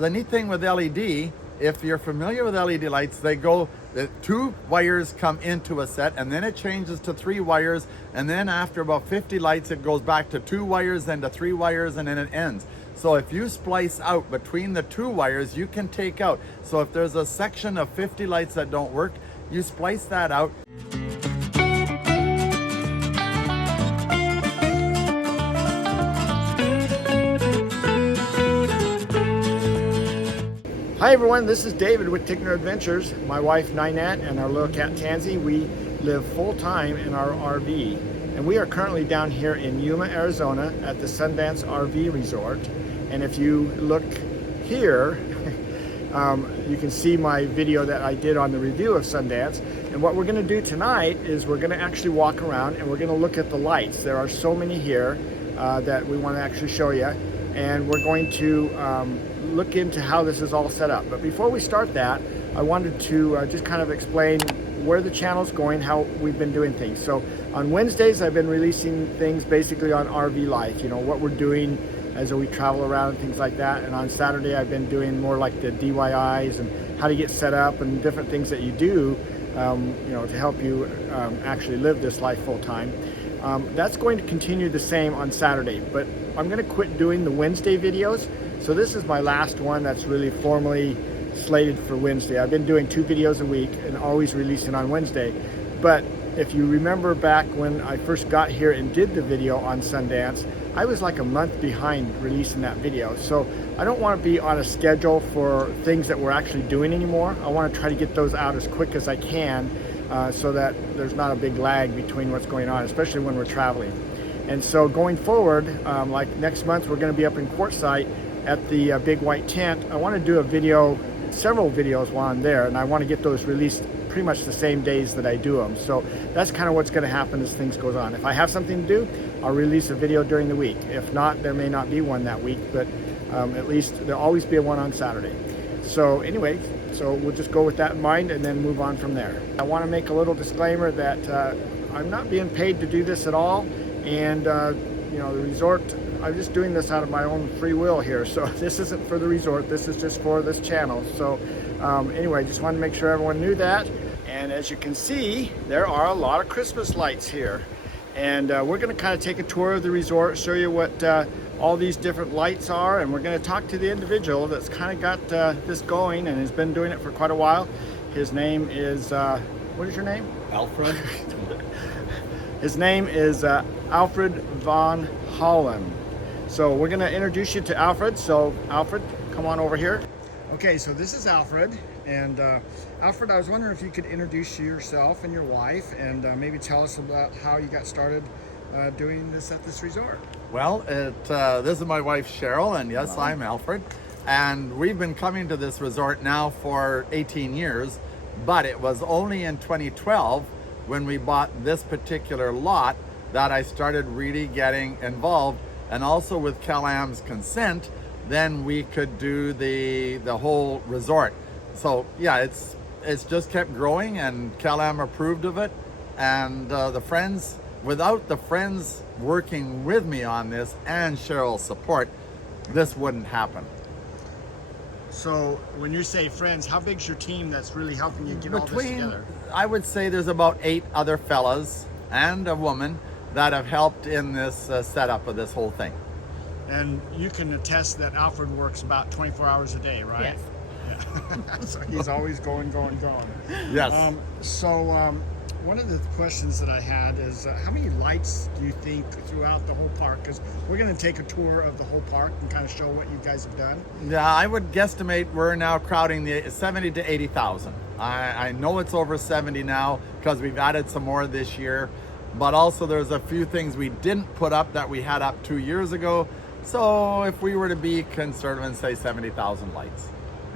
the neat thing with LED, if you're familiar with LED lights, the 2 wires come into a set, and then it changes to 3 wires, and then after about 50 lights, it goes back to 2 wires, then to 3 wires, and then it ends. So if you splice out between the 2 wires, you can take out. So if there's a section of 50 lights that don't work, you splice that out. Hi everyone, this is David with Tigner Adventures. My wife Ninette and our little cat Tansy, we live full-time in our RV. And we are currently down here in Yuma, Arizona at the Sundance RV Resort. And if you look here, you can see my video that I did on the review of Sundance. And what we're gonna do tonight is we're gonna actually walk around and we're gonna look at the lights. There are so many here that we wanna actually show you. And we're going to look into how this is all set up. But before we start that, I wanted to just kind of explain where the channel's going, how we've been doing things. So on Wednesdays, I've been releasing things basically on RV life, you know, what we're doing as we travel around and things like that. And on Saturday, I've been doing more like the DIYs and how to get set up and different things that you do, you know, to help you actually live this life full time. That's going to continue the same on Saturday, but I'm going to quit doing the Wednesday videos. So this is my last one that's really formally slated for Wednesday. I've been doing 2 videos a week and always releasing on Wednesday. But if you remember back when I first got here and did the video on Sundance, I was like a month behind releasing that video. So I don't want to be on a schedule for things that we're actually doing anymore. I want to try to get those out as quick as I can so that there's not a big lag between what's going on, especially when we're traveling. And so going forward, like next month, we're going to be up in Quartzsite at the big white tent. I want to do a video, several videos while I'm there, and I want to get those released pretty much the same days that I do them. So that's kind of what's going to happen as things goes on. If I have something to do, I'll release a video during the week. If not, there may not be one that week, but at least there'll always be one on Saturday. So anyway, so we'll just go with that in mind and then move on from there. I want to make a little disclaimer that I'm not being paid to do this at all, and you know, the resort, I'm just doing this out of my own free will here. So this isn't for the resort, this is just for this channel. So anyway, just wanted to make sure everyone knew that. And as you can see, there are a lot of Christmas lights here. And we're gonna kind of take a tour of the resort, show you what all these different lights are, and we're gonna talk to the individual that's kind of got this going and has been doing it for quite a while. His name is, what is your name? Alfred. His name is Alfred von Haugen. So we're gonna introduce you to Alfred. So Alfred, come on over here. Okay, so this is Alfred. And Alfred, I was wondering if you could introduce yourself and your wife and maybe tell us about how you got started doing this at this resort. Well, this is my wife Cheryl, and yes, Hello. I'm Alfred. And we've been coming to this resort now for 18 years, but it was only in 2012 when we bought this particular lot that I started really getting involved, and also with Cal-Am's consent, then we could do the whole resort. So yeah, it's just kept growing, and Cal-Am approved of it, and the friends, without the friends working with me on this and Cheryl's support, this wouldn't happen. So when you say friends, how big's your team that's really helping you get all this together? I would say there's about 8 other fellas and a woman that have helped in this setup of this whole thing. And you can attest that Alfred works about 24 hours a day, right? Yes. Yeah. So he's always going. Yes. One of the questions that I had is how many lights do you think throughout the whole park? Because we're going to take a tour of the whole park and kind of show what you guys have done. Yeah, I would guesstimate we're now crowding the 70 to 80,000. I know it's over 70 now because we've added some more this year, but also there's a few things we didn't put up that we had up 2 years ago. So if we were to be conservative and say 70,000 lights.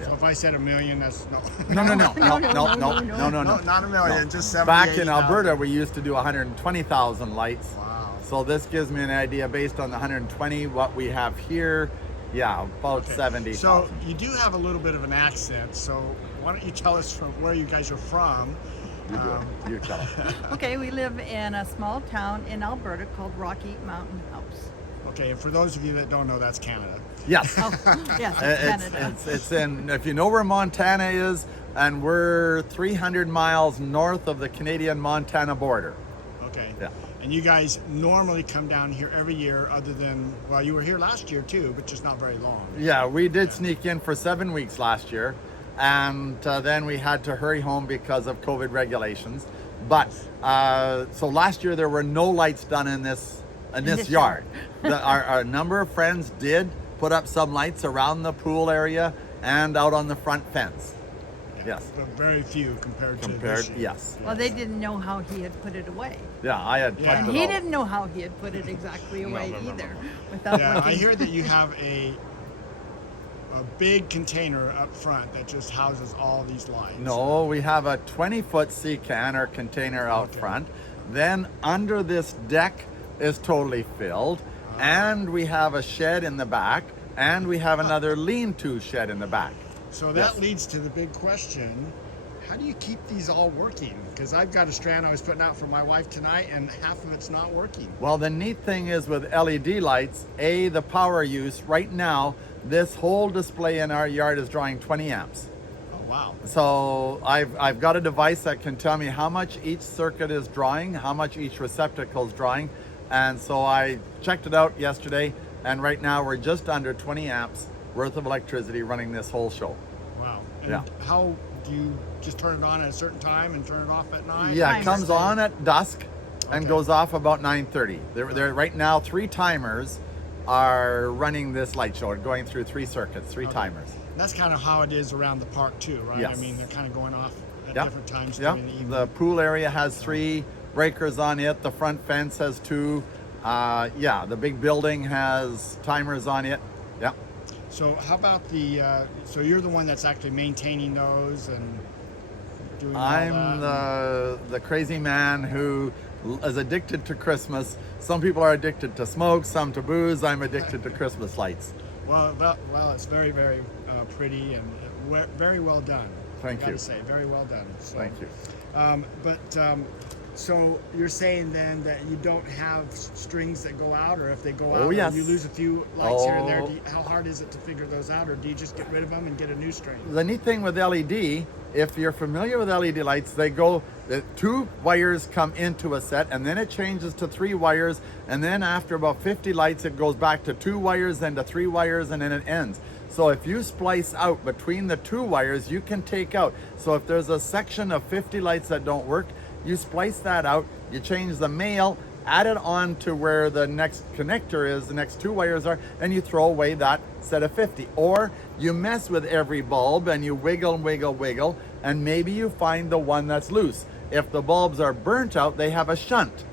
So if I said 1 million, that's no. No, Not 1 million, No. just 70. Back in Alberta, we used to do 120,000 lights. Wow. So this gives me an idea based on the 120, what we have here. Yeah, about 70,000. So you do have a little bit of an accent. So why don't you tell us from where you guys are from? You tell us. Okay, we live in a small town in Alberta called Rocky Mountain House. Okay, and for those of you that don't know, that's Canada. Yes. Oh, yes, it's Canada. It's in, if you know where Montana is, and we're 300 miles north of the Canadian-Montana border. Okay. Yeah. And you guys normally come down here every year, other than, well, you were here last year too, but just not very long. Yeah, we did sneak in for 7 weeks last year, and then we had to hurry home because of COVID regulations. But so last year there were no lights done in this yard. Our number of friends did put up some lights around the pool area and out on the front fence. Yes. But very few compared to this year. Yes. Well, they didn't know how he had put it away. Yeah, I had Yeah. tucked And it he all. didn't know how he had put it exactly away no, either. no. Without Yeah, looking. I hear that you have a big container up front that just houses all these lights. No, we have a 20-foot sea can or container out Okay. front. Then under this deck is totally filled, and we have a shed in the back, and we have another lean-to shed in the back. So that Yes. leads to the big question. How do you keep these all working? Because I've got a strand I was putting out for my wife tonight, and half of it's not working. Well, the neat thing is with LED lights, the power use right now, this whole display in our yard is drawing 20 amps. Oh, wow. So I've got a device that can tell me how much each circuit is drawing, how much each receptacle is drawing. And so I checked it out yesterday, and right now we're just under 20 amps worth of electricity running this whole show. Wow. And Yeah. how do you just turn it on at a certain time and turn it off at night? Yeah, it Timers. comes on at dusk and Okay. goes off about 9:30. There right now 3 timers are running this light show, going through 3 circuits, 3 timers. That's kind of how it is around the park too, right? Yes. I mean, they're kind of going off at Yep. different times Yep. during the evening. The pool area has 3 breakers on it. The front fence has 2. Yeah, the big building has timers on it. Yeah. So how about the, so you're the one that's actually maintaining those and doing all I'm the crazy man who is addicted to Christmas. Some people are addicted to smoke, some to booze. I'm addicted to Christmas lights. Well, it's very, very pretty and very well done. Thank I gotta you. say, very well done. So, Thank you. So you're saying then that you don't have strings that go out, or if they go Oh, out, yes. you lose a few lights here and there. Oh. How hard is it to figure those out, or do you just get rid of them and get a new string? The neat thing with LED, if you're familiar with LED lights, the 2 wires come into a set, and then it changes to 3 wires, and then after about 50 lights, it goes back to 2 wires, then to 3 wires, and then it ends. So if you splice out between the 2 wires, you can take out. So if there's a section of 50 lights that don't work, you splice that out, you change the male, add it on to where the next connector is, the next 2 wires are, and you throw away that set of 50. Or you mess with every bulb and you wiggle, wiggle, wiggle, and maybe you find the one that's loose. If the bulbs are burnt out, they have a shunt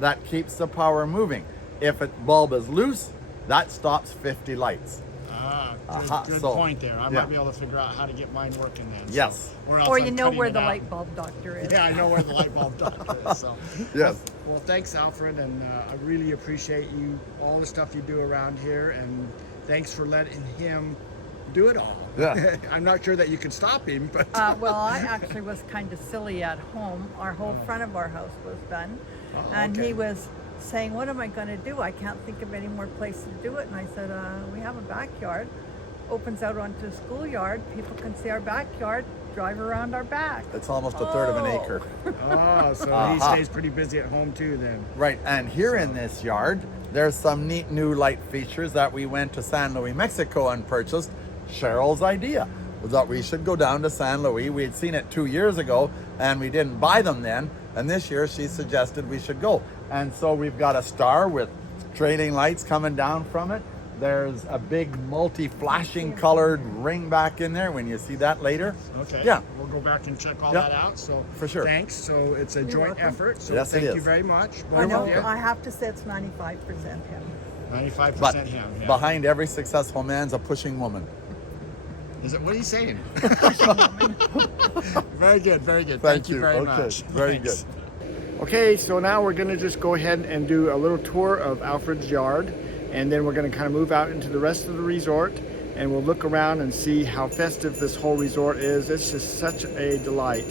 that keeps the power moving. If a bulb is loose, that stops 50 lights. Good So, point there. I yeah. might be able to figure out how to get mine working then. Yes. else Or I'm you know cutting where it the out. light bulb doctor is. Yeah, I know where the light bulb doctor is. So. Yes. Well, thanks, Alfred, and I really appreciate you, all the stuff you do around here, and thanks for letting him do it all. Yeah. I'm not sure that you can stop him, but Well, I actually was kind of silly at home. Our whole front of our house was done. And okay. he was saying, what am I going to do? I can't think of any more place to do it. And I said, we have a backyard. Opens out onto a schoolyard. People can see our backyard, drive around our back. It's almost a third of an Oh. acre. so he Uh-huh. stays pretty busy at home too then. Right, and here in this yard, there's some neat new light features that we went to San Luis, Mexico and purchased. Cheryl's idea was that we should go down to San Luis. We had seen it 2 years ago and we didn't buy them then. And this year she suggested we should go. And so we've got a star with trailing lights coming down from it. There's a big multi-flashing colored ring back in there when you see that later. Okay. Yeah. We'll go back and check all Yep. that out. So For sure. Thanks. So it's a joint welcome. effort. So Yes, it thank you is. very much. I know, Both of you. I have to say it's 95% him. 95% But him. Yeah. behind every successful man's a pushing woman. Is it? What are you saying? Very good. Very good. Thank Thank you you. very Okay, much. very Thanks. good. Okay, so now we're going to just go ahead and do a little tour of Alfred's yard, and then we're going to kind of move out into the rest of the resort, and we'll look around and see how festive this whole resort is. It's just such a delight.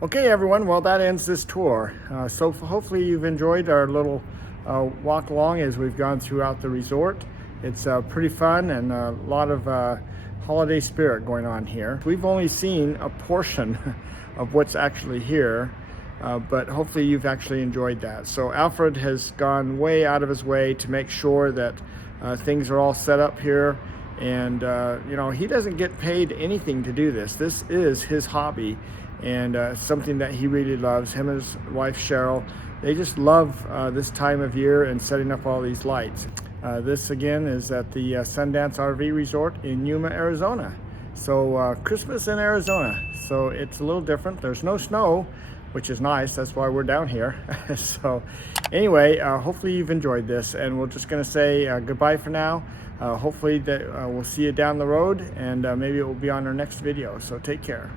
Okay, everyone, well, that ends this tour. So hopefully you've enjoyed our little walk along as we've gone throughout the resort. It's pretty fun and a lot of holiday spirit going on here. We've only seen a portion of what's actually here, but hopefully you've actually enjoyed that. So Alfred has gone way out of his way to make sure that things are all set up here. And you know, he doesn't get paid anything to do this. This is his hobby, and something that he really loves. Him and his wife Cheryl, they just love this time of year and setting up all these lights. This again is at the Sundance RV Resort in Yuma, Arizona. So Christmas in Arizona, so it's a little different. There's no snow, which is nice. That's why we're down here. So anyway, hopefully you've enjoyed this, and we're just gonna say goodbye for now. Hopefully that we'll see you down the road, and maybe it will be on our next video. So take care.